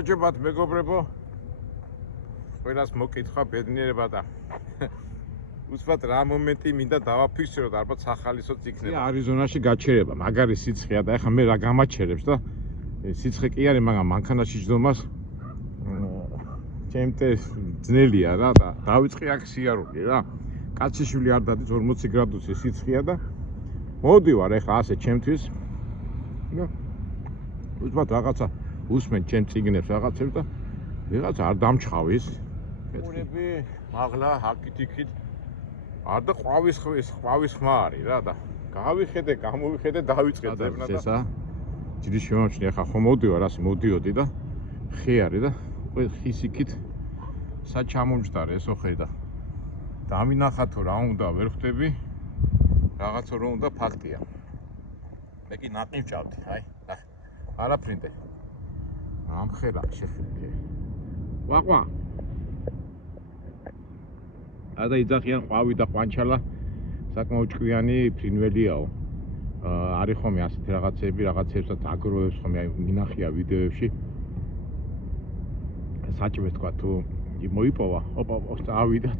გამარჯობათ მეგობრებო. ყველას მოკითხვა ბედნიერება და უცბად რა მომენტი მინდა დავაფიქსიროთ, ალბათ სახალისოც იქნება. არიზონაში გაჩერება, მაგარი სიცხეა და ეხლა მე რა გამაჩერებს და სიცხე კი არის, მაგრამ მანქანაში ჯდომას ჩემთე ძნელია რა და დავიწყე აქ სიარული რა. კაციშვილი არ დადის 40 გრადუსი სიცხეა და მოდივარ ეხლა ასე ჩემთვის. უცბად რაღაცა უსმენ ჩემ წიგნებს რაღაცებს და ვიღაც არ დამჩხავის. კეთები, მაღლა აკით-იქით არ და ყვავის ხმა არის რა და გავიხედე, გამოვიხედე, დავიწყე ძებნა და ესა ჯირის შემოჩნი ახლა ხომ მოდივარ ასე მოდიოდი და ხე არის და ხის იქით საჩამომჯდარი ესო ხე და დამინახა თუ რა უნდა ვერ ხვდები რაღაცა რომ უნდა ფაქტია. მე კი ნაყინს ჭავდი, აი, ნახე. არაფრინდე. ამხელა შეხედე. ვაყვა. ადა იძახიან ყვავი და ყვანჩალა საკმაოდ ჭკვიანი ფრინველიაო. არის ხომე ასეთი რაღაცები, რაღაცებსაც აგროვებს ხომე, აი მინახია ვიდეოებში. საჭმეს თქვა თუ მოიპოვა, ოპა, წავიდა.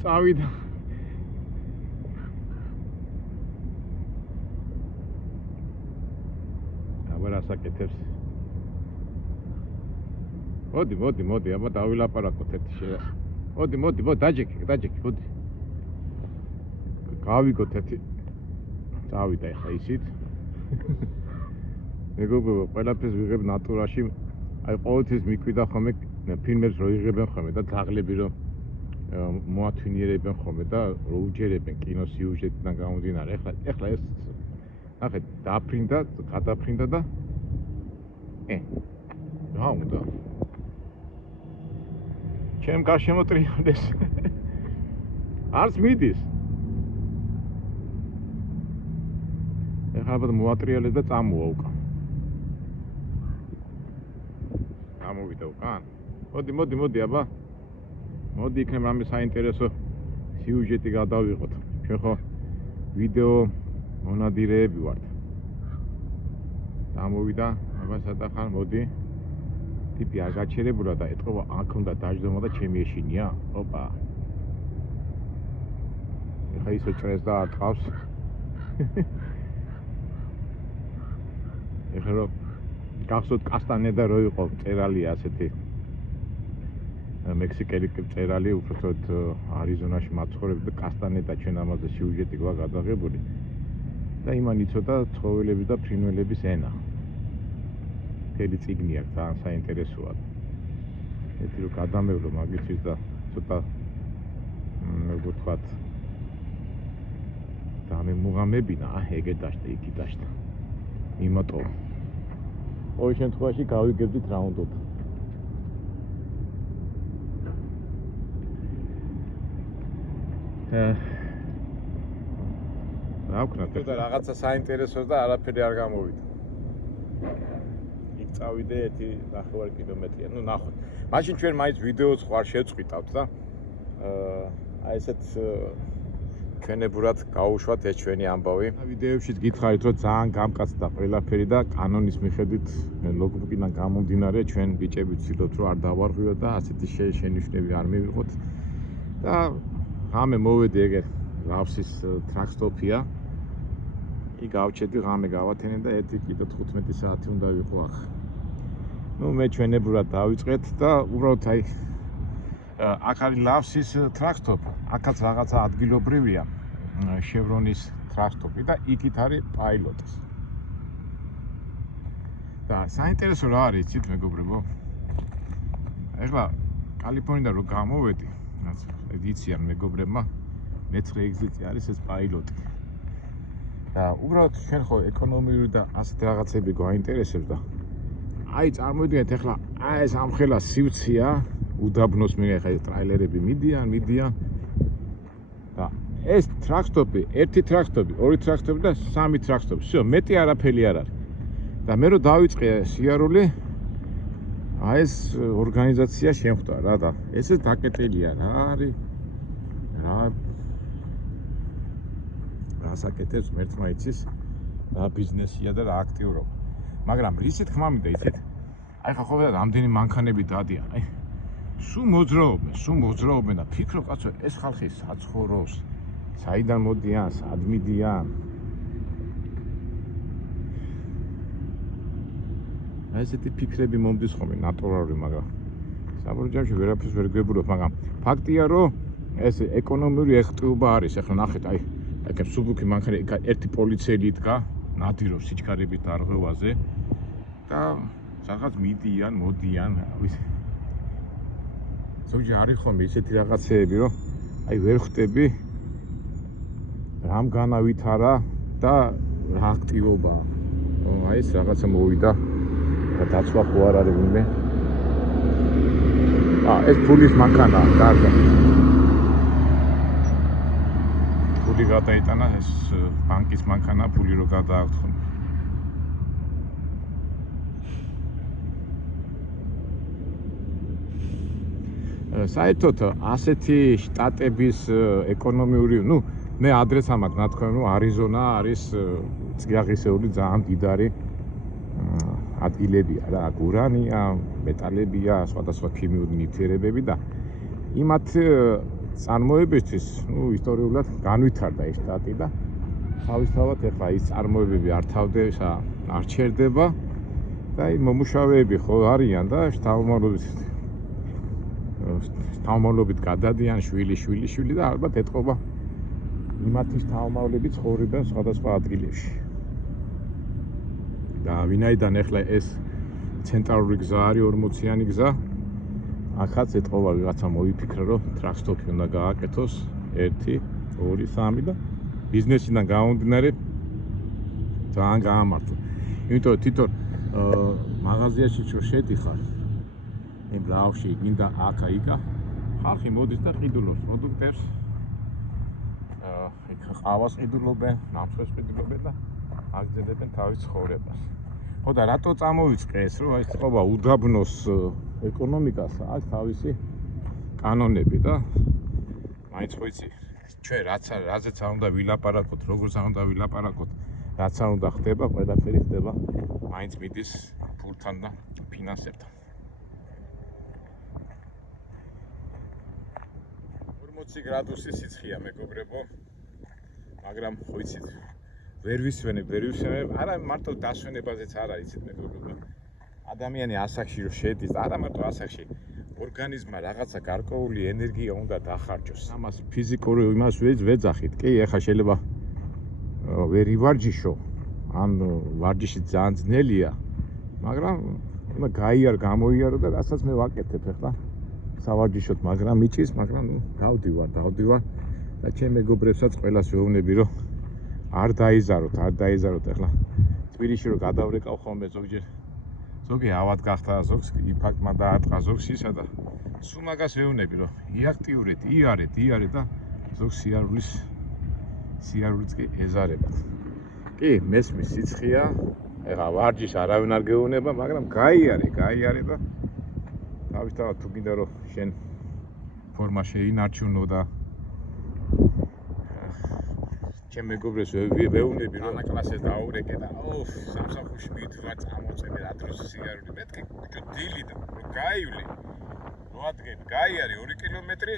აბა რასაკეთებს? მოდი, აბა დავილაპარაკოთ ერთი შევა. მოდი, დაჯექი, მოდი. გავიგოთ ერთი. წავიდა ეხლა ისიც. მეგობრებო, ყველაფერს ვიღებ ნატურაში. აი ყოველთვის მიკვიდა ხომე ფილმებს რო იღებენ ხომე და ძაღლები რო მოათვინიერებენ ხომე და რო უჯერებენ კინოსიუჟეტიდან გამომდინარე. ეხლა ეს ნახე, გადაფრინდა და რა უნდა? ჩემ გარშემო ტრიალდეს. არც მიდის. ეხლა ალბათ მოატრიალეს და წამოვა უკან. გამოვიდა უკან. მოდი აბა. მოდი იქნებ რამე საინტერესო სიუჟეტი გადავიღოთ. ჩვენ ხო ვიდეო მონადირეები ვართ. გამოვიდა, აბა სადახარ მოდი. ტიპი არ გაჩერებულა და ეთქობა აქ უნდა დაждდომა და ჩემი ეშინია. ოპა. ეხა ისე ჭრეს და არ ტყავს. ეხლა რო გახსოვთ კასტანედა რო იყო წერალი ასეთი მექსიკელი წერალი უბრალოდ არიზონაში მაცხოვრებდა კასტანედა ჩვენ ამაზე სიუჟეტი გვაქვს გადაღებული და იმან იცოდა ცხოველების და ფრინველების ენა. მთელი წიგნი აქვს, ძალიან საინტერესოა. ერთი რო გადამევლო მაგისთვის და ცოტა როგორ ვთქვათ და მე მუღამებინა, ეგე დაშტა, იქი დაშტა. იმათო. ორი შემთხვევაში გავიგებდით რა უნდათ. რა ვქნა და რაღაცა საინტერესო და არაფერი არ გამოვიდა. იქ წავიდე 1.5 კილომეტრია. ნუ ნახოთ. მაშინ ჩვენ მაინც ვიდეოც ხوار შევწყვიტავთ და აი ესეთ ჩვენებურად გაუშვათ ეს ჩვენი ამბავი. ვიდეოებშიც გითხარით რომ ძალიან გამკაცდა ყველაფერი და კანონის მიხედვით ლოგბუკიდან გამომდინარე ჩვენ ბიჭები ვცდილობთ რომ არ დავარღვიოთ და ასეთი შენიშვნები არ მივიღოთ. და ღამე მოვედი ეგერ რავსის ტრაქსტოპია. იქ გავჩედი ღამე გავათენე და 1:15 საათი უნდა ვიყო ახ. ნუ მე ჩვენებურად დავიწყეთ და უბრალოდ აი აქ არის ლავსის ტრაქსტოპი. აქაც რაღაცა ადგილობრივია. შევრონის ტრაქსტოპი და იქით არის პაილოტის. და საინტერესო რა არის იცით მეგობრებო? ეხლა კალიფორნიიდან რო გამოვედი, რაც ედიციან მეგობრებმა მეცხრე ეგზიტი არის ეს პაილოტი. და უბრალოდ ჩვენ ხო ეკონომიური და ასეთ რაღაცები გვაინტერესებს და აი წარმოვიდგინეთ ეხლა აი ეს ამხელა სივრცეა უდაბნოს მე ხა ტრაილერები მიდიან და ეს ტრაქსტოპი, ერთი ტრაქსტოპი, ორი ტრაქსტოპი და სამი ტრაქსტოპი. всё, მეტი არაფერი არ არის. და მე რო დავიწყე სიარული, აი ეს ორგანიზაცია შემხვდა რა და ესე დაკეტილია რა არის. რასაკეთებს მერტმა იცის რა ბიზნესია და რა აქტიურობა. მაგრამ რისი თქმა მინდა იცით? აი ხა ხოვდა რამდენი მანქანები დადიან, აი. სულ მოძრაობენ და ფიქრო კაცო, ეს ხალხი საცხოვრობს, საიდან მოდიან, სად მიდიან. ესეთი ფიქრები მომდის ხოლმე ნატურალური, მაგრამ საბოლოო ჯამში ვერაფერს ვერ გვებურობ, მაგრამ ფაქტია, რომ ეს ეკონომიური ეხტვება არის. ახლა ნახეთ, აი სუბუქი მანქანა ერთი პოლიციელი იდგა, ნადირობს სიჩქარებით დარღვევაზე და რაღაც მიდიან, მოდიან, ვიცი. ზოგჯერ არის ხოლმე ისეთი რაღაცეები, რომ აი ვერ ხვდები რამ განავითარა და რა აქტივობაა. აი ეს რაღაცა მოვიდა. დაცვა ხო არ არის ვინმე. ეს ფულის მანქანაა, კარგი. ფული გადაიტანა, ეს ბანკის მანქანა, ფული რო გადააქვთ. საერთოდ ასეთი შტატების ეკონომიური, მე ადრესა მაქვს ნათქვამი, არიზონა არის წიაღისეული ძალიან მდიდარი ადგილებია რა, გურანია, მეტალებია, სხვადასხვა ქიმიური ნივთიერებები და იმათ წარმოებისთვის, ისტორიულად განვითარდა ეს შტატი და თავისთავად ეხლა ის წარმოებები არ თავდება, არ ჩერდება და მომუშავეები ხო არიან და შთამომავლობით გადადიან შვილი და ალბათ ეთყობა იმათი შთამომავლები ცხოვრობენ სხვადასხვა ადგილებში. და ვინაიდან ახლა ეს ცენტრალური გზა არის 40-იანი გზა, ახაც ეთყობა ვიღაცა მოიფიქრა, რომ ტრაქსტოპი უნდა გააკეთოს 1, 2, 3 და ბიზნესიდან გამომდინარე ძალიან გაამართლა. იმიტომ რომ თვითონ მაღაზიაში რო შედიხარ, იმ ბლაუში გინდა აქა-იქა, ხალხი მოდის და ყიდულობს პროდუქტებს. იქ ყავას ყიდულობენ, ნამსხვრევს ყიდულობენ და აგრძელებენ თავის ცხოვრებას. ხო და რატო წამოვიწყე ეს, რომ აი წყობა უდაბნოს ეკონომიკას აქვს თავისი კანონები და მაინც ხო იცი, ჩვენ რაზეც არ უნდა ვილაპარაკოთ, როგორც არ უნდა ვილაპარაკოთ, რაც არ უნდა ხდება, ყველაფერი ხდება მაინც მიდის ფულთან და ფინანსებთან. 40 გრადუსი სიცხეა მეგობრებო, მაგრამ ხო იცით, ვერ ვისვენებ, არა მარტო დასვენებაზეც არ არის მეგობრებო. ადამიანი ასაკში რო შედის, არა მარტო ასაკში, ორგანიზმმა რაღაცა გარკვეული ენერგია უნდა დახარჯოს. ამას ფიზიკური იმას ვეძახით. კი, ეხლა შეიძლება ვერ ივარჯიშო, ან ვარჯიში ძალიან ძნელია, მაგრამ უნდა გამოიარო და რასაც მე ვაკეთებ ახლა სავარჯიშოდ, მაგრამ მიჭის, მაგრამ დავდივარ და ჩემ მეგობრებსაც ყველას ვეუბნები, რომ არ დაიზაროთ ახლა თბილისში რო გადავრეკავ ხოლმე ზოგი ავად გახდა, ზოგს ინფარქტმა დაარტყა, ზოგს ისა და სულ მაგას ვეუბნები, რომ იაქტიურეთ, იარეთ და ზოგს სიარულიც კი ეზარებათ. კი, მესმის სიცხეა, ეხლა ვარჯიშს არავინ არ გეუბნება, მაგრამ გაიარე და თავისთავად თუ გინდა რომ შენ ფორმა შეინარჩუნო და ჩემ მეგობრებს ვეუბნები, რომ ანაკლასზე დაურეკე და სამსახურში მითვრა წამოწები რა დროს სიარული, მეთქი ბიჭო დილი და რომ გაივლი, რო ადგები, გაიარე 2 კილომეტრი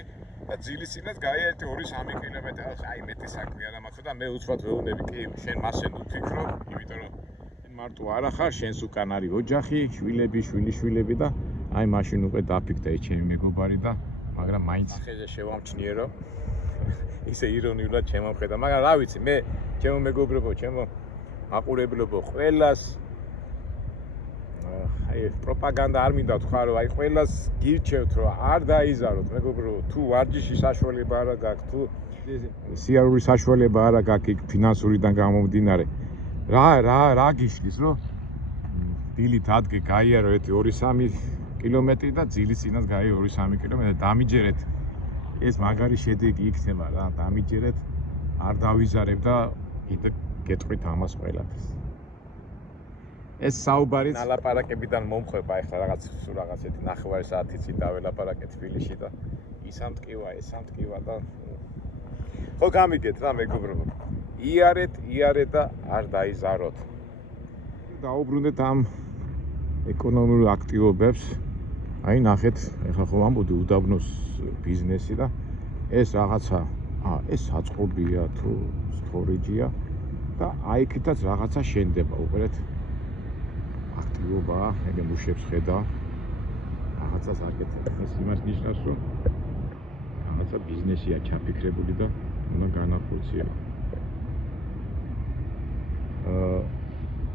და ძილისწინად გაიარე 2-3 კილომეტრი, აი მეტი საქმე არა მაქვს და მე უცბად ვეუბნები, კი, შენ მასე ვფიქრო, იმიტომ რომ მარტო არა ხარ, შენს უკან არის ოჯახი, შვილები და აი მაშინ უკვე დაფიქრდა ეს ჩემი მეგობარი და მაგრამ მაინც ახეზე შევამჩნიერო. ისე ირონიულად შემომხედა, მაგრამ რა ვიცი, მე ჩემო მეგობრებო, ჩემო მაყურებლებო, ყველას აი პროპაგანდა არ მინდა თქვა, რომ აი ყველას გირჩევთ, რომ არ დაიზაროთ, მეგობრებო, თუ ვარჯიშის საშუალება არა გაქვთ, თუ სიარულის საშუალება არა გაქვთ ფინანსურიდან გამომდინარე, რა გიშლის, რომ დილით ადგე გაიარო 2-3 კილომეტრი და ძილისწინად გაიო 2-3 კილომეტრი, დამიჯერეთ. ეს მაგარი შედეგი იქნება რა, დამიჯერეთ, არ დავიზარებ და კიდე გეტყვით ამას ყველაფერს. ეს საუბარი ნალაპარაკებიდან მომხვება, ეხლა რაღაცეთი 9 საათი წინ დაველაპარაკე თბილისში და ისამ ტკივა და ხო გამიგეთ რა მეგობრებო. იარეთ და არ დაიზაროთ. დაუბრუნდეთ ამ ეკონომიურ აქტივობებს. აი ნახეთ, ეხლა ხომ ამბობდი უდაბნოს ბიზნესი და ეს რაღაცა, ეს საწყობია თუ სტორიჯია და აი იქითაც რაღაცა შენდება, უყურეთ. აქტივობაა, ეგ მუშებს ხედა. რაღაცას აკეთებს. ეს იმას ნიშნავს, რომ რაღაცა ბიზნესია ჩაფიქრებული და უნდა განახორციელო.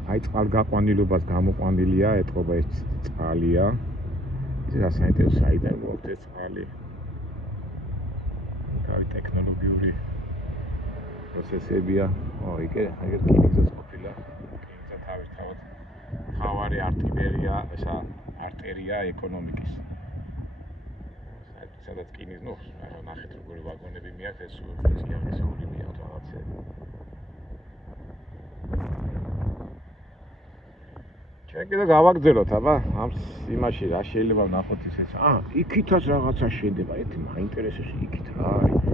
აი წყალგაყვანილობას გამოყვანილია, ეთყობა ეს წყალია. ის რა საინტერესო საიდან მოაქვს ეს წყალი. თავი ტექნოლოგიური პროცესებია. იქ რკინიგზაც ყოფილა. რკინიგზა თავისთავად მთავარი არტერია ეკონომიკის. სადაც რკინის, ნახეთ როგორი ვაგონები მიაქვს, ეს სულ მიაქვს რაღაცები. ჩვენ კიდე გავაგრძელოთ, აბა, ამ იმაში რა შეიძლება ვნახოთ ისეც. იქითაც რაღაცა შენდება, ერთი მაინტერესებს იქით რა არის.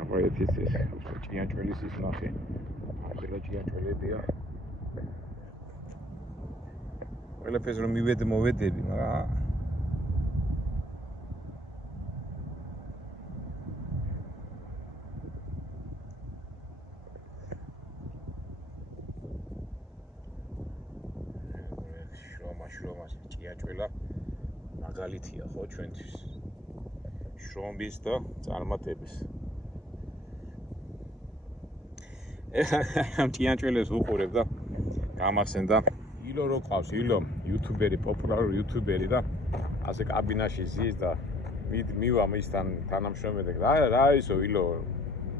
აბა ეს ჭიანჭველის ის ნახე. ახლა ჭიანჭველებია. ყველაფერს რომ მოვედები, მაგრამ ჭიანჭველა მაგალითია ხო ჩვენთვის შრომის და წარმატების. ამ ჭიანჭველებს უყურებ და გამახსენდა ილო რო ყავს, ილო იუთუბერი, პოპულარული იუთუბერი და ასე კაბინაში ზის და მივა მისთან თანამშრომელი რა ისო ილო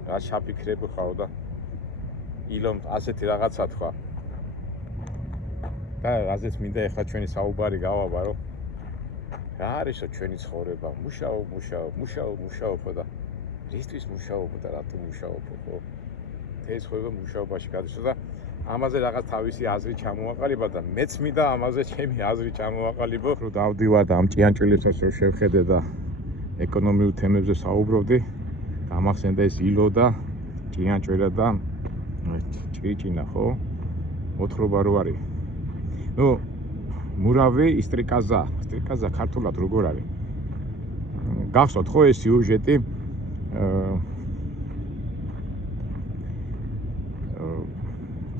რა შაფიქრები ხარ და ილომ ასეთი რაღაცა თქვა. და რაზეც მინდა ეხლა ჩვენი საუბარი გავაბა, რომ რა არისო ჩვენი ცხოვრება, მუშაობ და რისთვის მუშაობ და რატომ მუშაობ ხო? ეს ხდება მუშაობაში გადასვლა და ამაზე რაღაც თავისი აზრი ჩამოაყალიბა და მეც მინდა ამაზე ჩემი აზრი ჩამოაყალიბო, რომ დავდივარ და ამ ჭიანჭველებსაც რომ შევხედე და ეკონომიურ თემებზე საუბრობდი, გამახსენდა ეს ილო და ჭიანჭველა და ჭირჭინა ხო? მოთხრობა რო არის. მურავი ისტრიკაზა ქართულად როგორ არის? გახსოვთ ხო ეს სიუჟეტი?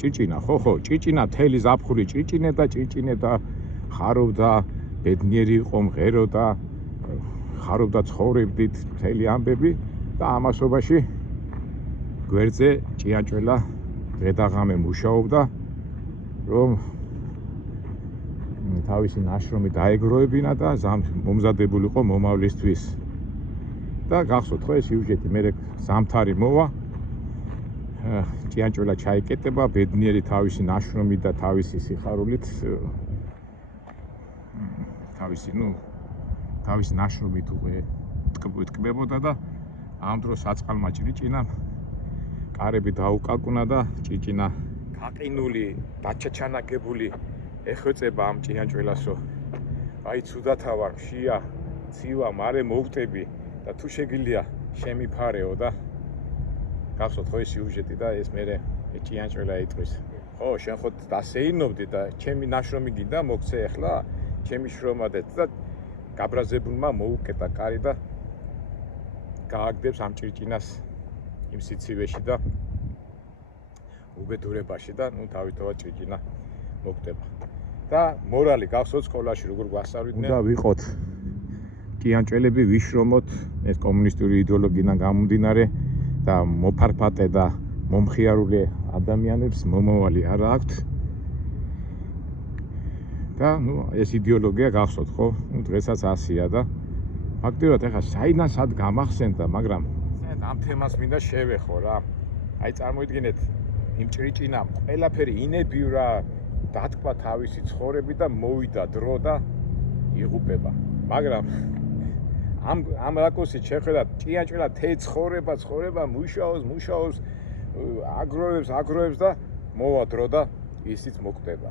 ჭირჭინა ხო, ჭირჭინა თელი ზაფხული ჭირჭინებდა, ხარობდა, ბედნიერი იყო, მღეროდა, ხარობდა ცხოვრებდით მთელი ამბები და ამასობაში გვერდზე ჭიანჭველა დღე-დაღამე მუშაობდა, რომ თავისი ნაშრომი დაეგროვებინა და მომზადებულიყო მომავლისთვის. და გახსოვთ ხო ეს სიუჟეტი, მე ზამთარი მოვა, ჭიანჭველა ჩაიკეტება, ბედნიერი თავისი ნაშრომი და თავისი სიხარულით თავისი ნაშრომით უტკბებოდა და ამ დროს აწყალმა ჭირჭინამ კარები დაუკაკუნა და ჭირჭინა გაყინული, დაჩაჩანაგებული ეხვეწება ამ ჭიანჭველასო. აი ცუდათა ვარ, მშია, ცივა, მარე მოვტები და თუ შეგიძლია შემიფარეო და გახსოვთ ხო ეს სიუჟეტი და ეს მერე ჭიანჭველა იტყვის. ხო, შენ ხო დასეირნობდი და ჩემი ნაშრომი გინდა მოგცე ახლა, ჩემი შრომადეთ და გაბრაზებულმა მოუკეტა კარი და გააგდებს ამ ჭირჭინას იმ სიცივეში და უბედურებაში და თავისთავად ჭირჭინა მოგდება. და მორალი გახსოვთ სკოლაში როგორ გვასწავლიდნენ? უნდა ვიყოთ ჭიანჭველები, ვიშრომოთ ეს კომუნისტური იდეოლოგიიდან გამომდინარე და მოფარფატე და მომხიარული ადამიანებს მომავალი არ აქვთ. და ეს იდეოლოგია გახსოვთ ხო? დღესაც ასია და ფაქტიურად ეხლა საიდან სად გამახსენდა, მაგრამ ამ თემას მინდა შევეხო რა. აი წარმოიდგინეთ, იმ ჭრიჭინამ ყველაფერი ინებივრა, დათქვა თავისი ცხოვრები და მოვიდა დრო და იღუპება. მაგრამ ამ რაკურსით შეხედათ, ჭიანჭველა ცხოვრება, მუშაობს, აგროვებს და მოვა დრო და ისიც მოკვდება.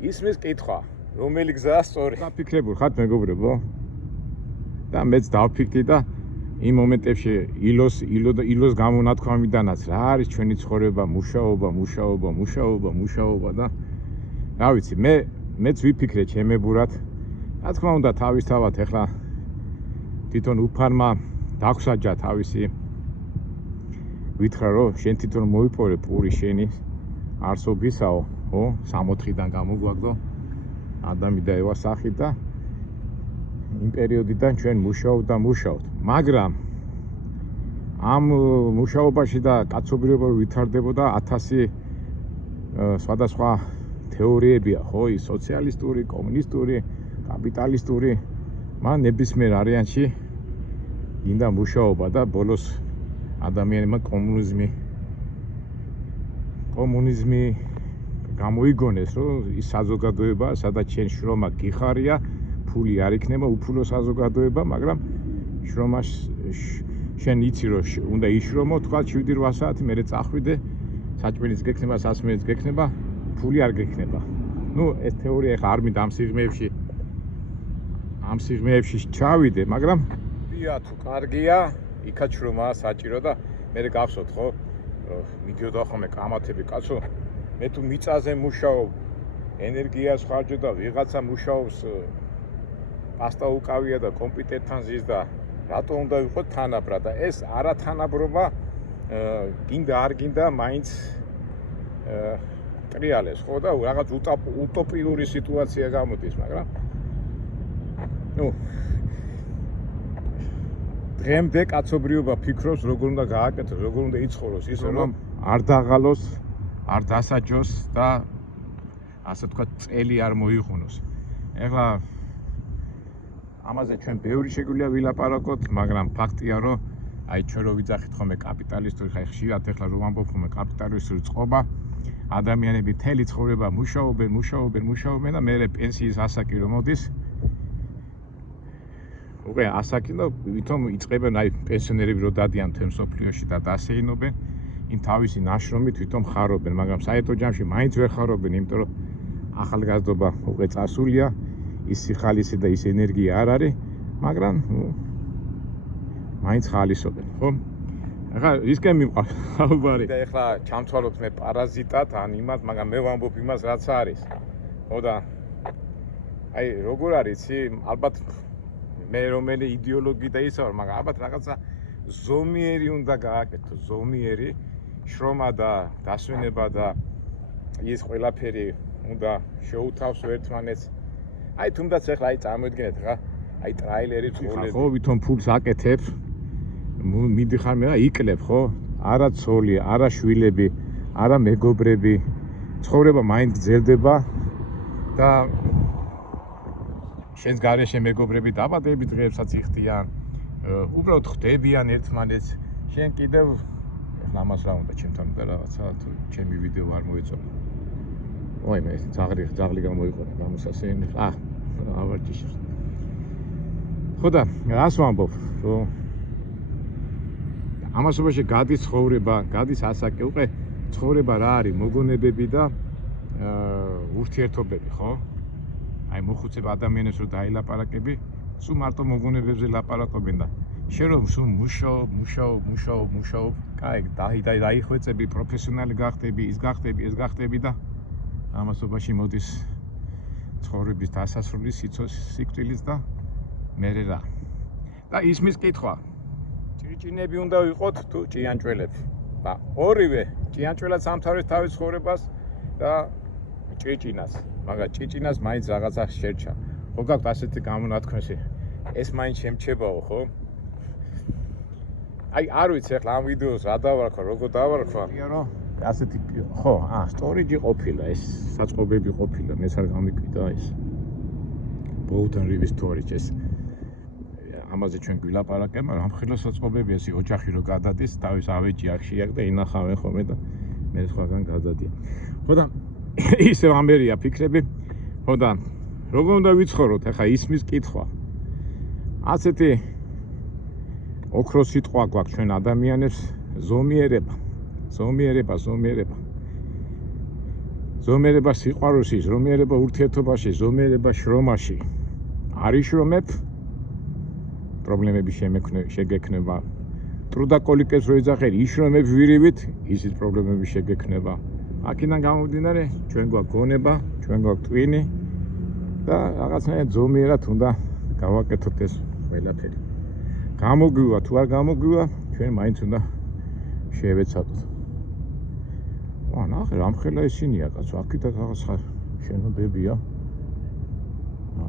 ისმის კითხვა, რომელი გზაა სწორი? დაფიქრებულ ხართ მეგობრებო? და მეც დავფიქრი და იმ მომენტებში ილოს გამონათქვამიდანაც რა არის ჩვენი ცხოვრება, მუშაობა და რა ვიცი, მეც ვიფიქრე ჩემებურად. რა თქმა უნდა, თავისთავად ეხლა თვითონ უფარმა დაგვსაჯა თავისი. ვითხრა რომ შენ თვითონ მოიპოვე პური შენი არსობისაო, ხო? 64-დან გამოგვაგდო ადამი და ევა სახით და იმ პერიოდიდან ჩვენ მუშაობთ. მაგრამ ამ მუშაობაში და კაცობრიობა ვითარდებოდა 1000 სხვადასხვა თეორიებია, ხო? ის სოციალისტური, კომუნისტური, კაპიტალისტური, მან ნებისმიერ არიანში გინდა მუშაობა და ბოლოს ადამიანებმა კომუნიზმი გამოიგონეს, რომ ის საზოგადოება, სადაც შენ შრომა გიხარია, ფული არ იქნება, უფულო საზოგადოება, მაგრამ შრომას შენ იცი რომ უნდა იშრომო, თქვა 7-8 საათი, მერე წახვიდე, საჭმელიც გექნება, სასმელიც გექნება, ფული არ გექნება. ეს თეორია ხა არ მინდა ამ სიღრმეებში ჩავიდე, მაგრამ თუ კარგია, იქაც შრომაა საჭირო და მე გახსოვთ ხო, მიდიოდა ხოლმე კამათები, კაცო, მე თუ მიწაზე მუშაობ, ენერგიას ხარჯო და ვიღაცა მუშაობს პასტა უკავია და კომპიუტერთან ზის და რატო უნდა ვიყო თანაბრა და ეს არათანაბრობა გინდა არ გინდა მაინც ტრიალებს ხო და რაღაც უტოპიური სიტუაცია გამოდის, მაგრამ დღემდე კაცობრიობა ფიქრობს როგორ უნდა გააკეთოს, როგორ უნდა იცხოვროს ისე რომ არ დაღალოს, არ დასაჯოს და ასე თქვა წელი არ მოიღუნოს. ეხლა ამაზე ჩვენ ბევრი შეგვიძლია ვილაპარაკოთ, მაგრამ ფაქტია რომ აი ჩვენ რო ვიძახით ხოლმე კაპიტალისტური, ხშირად ეხლა რომ ვამბობ ხოლმე კაპიტალისტური წყობა, ადამიანები მთელი ცხოვრება მუშაობენ და მერე პენსიის ასაკი რომ მოდის, უკვე ასაკი და ვითომ იწყებენ აი პენსიონერები რო დადიან თემ სოფლიოში და დასეინობენ, იმ თავისი ნაშრომით ვითომ ხარობენ, მაგრამ საერთო ჯამში მაინც ვერ ხარობენ, იმიტომ რომ ახალგაზრდობა უკვე წასულია, ის სიხალისი და ის ენერგია არ არის, მაგრამ მაინც ხალისობენ, ხო? ახლა ისკენ მიყვარს საუბარი და ეხლა ჩამცვალოთ მე პარაზიტად ან იმად, მაგრამ მე ვამბობ იმას რაც არის. ხო და აი როგორ არის, ალბათ მე რომელი იდეოლოგი და ისა ვარ, მაგრამ ალბათ რაღაცა ზომიერი უნდა გააკეთო, ზომიერი შრომა და დასვენება და ის ყველაფერი უნდა შეუთავსო ერთმანეთს. აი თუნდაც ეხლა აი წარმოიდგინეთ ხა, აი ტრაილერი ცხოვრები. ხო, ვითომ ფულს აკეთებ, მიდიხარ მე იკლებ, ხო? არა ცოლი, არა შვილები, არა მეგობრები. ცხოვრება მაინც გრძელდება და შენს გარეშე მეგობრები დაბადების დღეებსაც იხდიან, უბრალოდ ხვდებიან ერთმანეთს. შენ კიდევ ეხლა ამას რა უნდა ჩემთან და რაღაცა თუ ჩემი ვიდეო არ მოეწონა. ой, მე ძაღლი გამოიყურე გამოსასეინი. ავარჯიშე. ხო და რას ვამბობ, რომ ამასობაში გადის ცხოვრება, გადის ასაკი, უკვე ცხოვრება რა არის, მოგონებები და ურთიერთობები, ხო? აი მოხუცებ ადამიანებს რომ დაილაპარაკები, სულ მარტო მოგონებებზე ლაპარაკობენ და შენ რომ სულ მუშაობ, კაი, დაიხვეწები, პროფესიონალი გახდები, ის გახდები, ეს გახდები და ამასობაში მოდის ცხოვრების დასასრულის სიკვდილის და მერე რა. და ისმის კითხვა. ჭიჭინები უნდა ვიყოთ თუ ჭიანჭველები? და ორივე ჭიანჭველად სამთავრებს თავის ცხოვრებას და ჭიჭინას. მაგრამ ჭიჭინას მაინც რაღაცა შერჩა. ხო გაქვთ ასეთი გამონათქვამი? ეს მაინც შემჩებაო, ხო? აი არ ვიცი ახლა ამ ვიდეოს რა დავარქვა, როგორ დავარქვა. რომ ასეთი ხო, სტორიჯი ყოფილა, ეს საწყობები ყოფილა, მეც არ გამიკვირდა ეს. ბოუთან რივის სტორიჯი ეს. ამაზე ჩვენ გვილაპარაკებ, მაგრამ ამ ხილო საწყობები ესე ოჯახი რო გადადის, თავის ავეჯი არ შეაგდა, ინახავენ ხოლმე და მე სხვაგან გადადიან. ხო და ისე ამერია ფიქრები. ხო და როგორ უნდა ვიცხოვროთ, ახლა ისმის კითხვა. ასეთი ოქროს სიტყვა გვაქვს ჩვენ ადამიანებს, ზომიერება. ზომიერება სიყვარულში, ზომიერება ურთიერთობაში, ზომიერება შრომაში. არ იშრომებ, პრობლემები შეგექნება. ტრუდაკოლიკეს რო ეძახერ იშრომებს ვირივით, ისიც პრობლემები შეგექნება. აქედან გამომდინარე, ჩვენ გვაქვს გონება, ჩვენ გვაქვს ტვინი და რაღაცნაირად ზომიერად უნდა გავაკეთოთ ეს ყველაფერი. გამოგვივა თუ არ გამოგვივა, ჩვენ მაინც უნდა შევეცადოთ. ნახე, რამხელა ისინია, კაცო, აქედან რაღაც შენობებია.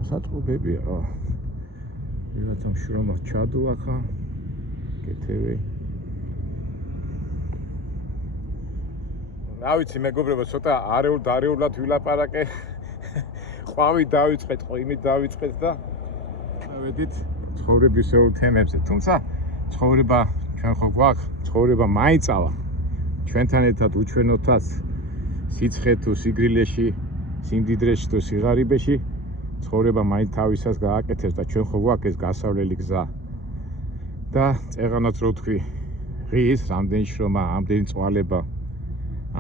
საწყობებია რა. ვიღაცა შრომა ჩადო ახლა. კეთები. რა ვიცი, მეგობრებო, ცოტა არეულად ვილაპარაკე. ყვავი დავიწყეთ, იმით დავიწყეთ და შევედით ცხოვრებისეულ თემებზე. თუმცა ცხოვრება ჩვენ ხო გვაქვს, ცხოვრება მაინცავა. ჩვენთან ერთად უჩვენოთაც სიცხე თუ სიგრილეში, სიმდიდრეში თუ სიღარიბეში ცხოვრება მაინც თავისას გააკეთებს და ჩვენ ხო გვაქვს ეს გასავლელი გზა. და წეღანაც რო თქვი, ღის, რამდენი შრომა, ამდენი წვალება,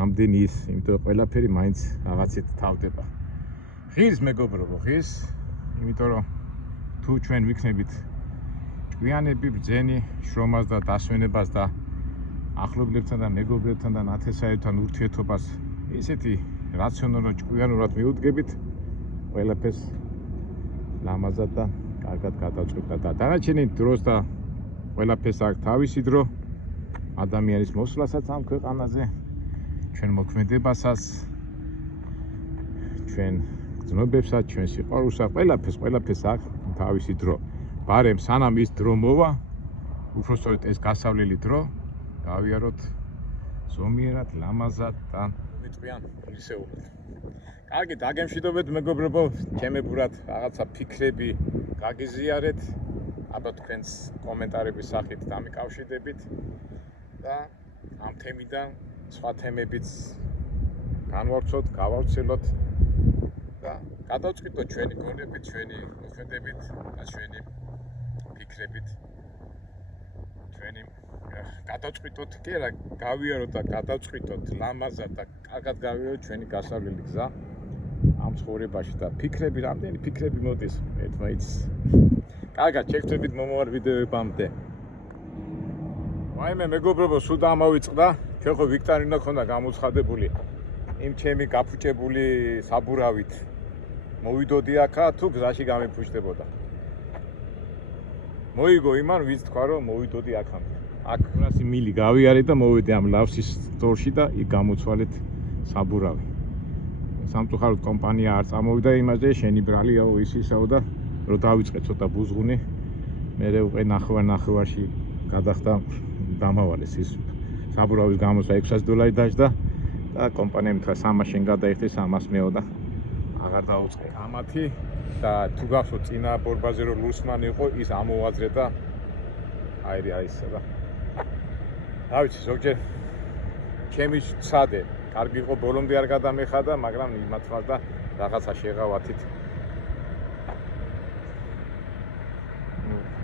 ამდენი ის, იმიტომ ყველაფერი მაინც რაღაცით თავდება. ღირს მეგობრებო, ღირს, იმიტომ რომ თუ ჩვენ ვიქნებით ჭკვიანები, ბრძენი, შრომას და დასვენებას და ახლობლებთან და მეგობრებთან და ნათესაებთან ურთიერთობას ისეთი რაციონალურად, ჭკვიანურად მიუდგებით, ყველაფერს ლამაზად და კარგად გადავწყვეტ და დანარჩენი დროს და ყველაფერს აქვს თავისი დრო, ადამიანის მოსვლასაც ამ ქვეყანაზე, ჩვენ მოქმედებასაც, ჩვენ გრძნობებსაც, ჩვენ სიყვარულსაც, ყველაფერს აქვს თავისი დრო. ბარემ სანამ ის დრო მოვა, უпростоროდ ეს გასავლელი დრო გავიაროთ ზომიერად, ლამაზად და მეტყვიან ისეულად. კარგი, დაგემშვიდობეთ მეგობრებო, ჩემებურად რაღაცა ფიქრები გაგიზიარეთ. აბა თქვენს კომენტარების სახით დამიკავშირდებით და ამ თემიდან სხვა თემებიც განვავრცოთ, გავავრცელოთ და გადავწყვიტოთ ჩვენი გონებით, ჩვენი მოქმედებით და ჩვენი ფიქრებით. ჩვენი გადავწყვიტოთ, კი რა, გავიაროთ და გადავწყვიტოთ ლამაზად და კარგად გავიაროთ ჩვენი გასავლელი გზა ამ ცხოვრებაში და ფიქრები, რამდენი ფიქრები მოდის ერთმანეთს. კარგად, შეგხვდებით მომავალ ვიდეოებამდე. ვაიმე მეგობრებო, სულ დამოვიწყდა. ჩვენ ხო ვიქტორინა ქონდა გამოცხადებული იმ ჩემი გაფუჭებული საბურავით. მოვიდოდი აქა თუ გზაში გამიფუშდებოდა. მოიგო იმან, ვინც თქვა რომ მოვიდოდი აქამდე. აქ 200 მილი გავიარე და მოვედი ამ ლავსის სტორში და იქ გამოცვალეთ საბურავი. სამწუხაროდ კომპანია არ წამოვიდა იმაზე, შენი ბრალიაო ისისაო და რო დავიწყე ცოტა ბუზღუნი, მერე უკვე ნახევარში გადახდა დამავალეს ის საბურავის გამოსვლა $600 დაждდა და კომპანიამ თქვა 300 შენ გადაიხდი 300 მეო და აღარ დაუწყე ამათი და თუ გახსოვთ წინა ბორბაზე რო ლუსმანი იყო, ის ამოვაძრე და აი ისა და რა ვიცი, ზოგჯერ ჩემი ცადე კარგი იყო, ბოლომდე არ გადამეხადა, მაგრამ იმათმაც და რაღაცა შეღავათით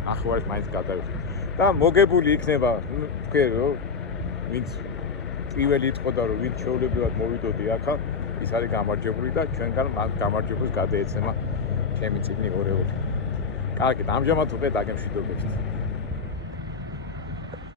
ნახევარით მაინც გადავიხდი და მოგებული იქნება, თქვი რომ ვინც პირველი იტყოდა რომ ვინც შეულებრივად მოვიდოდი აქა, ის არის გამარჯვებული და ჩვენგან გამარჯვებას გადაეცემა ჩემი წიგნი ორეული. კარგი, ამჟამად უკვე დაგემშვიდობებთ.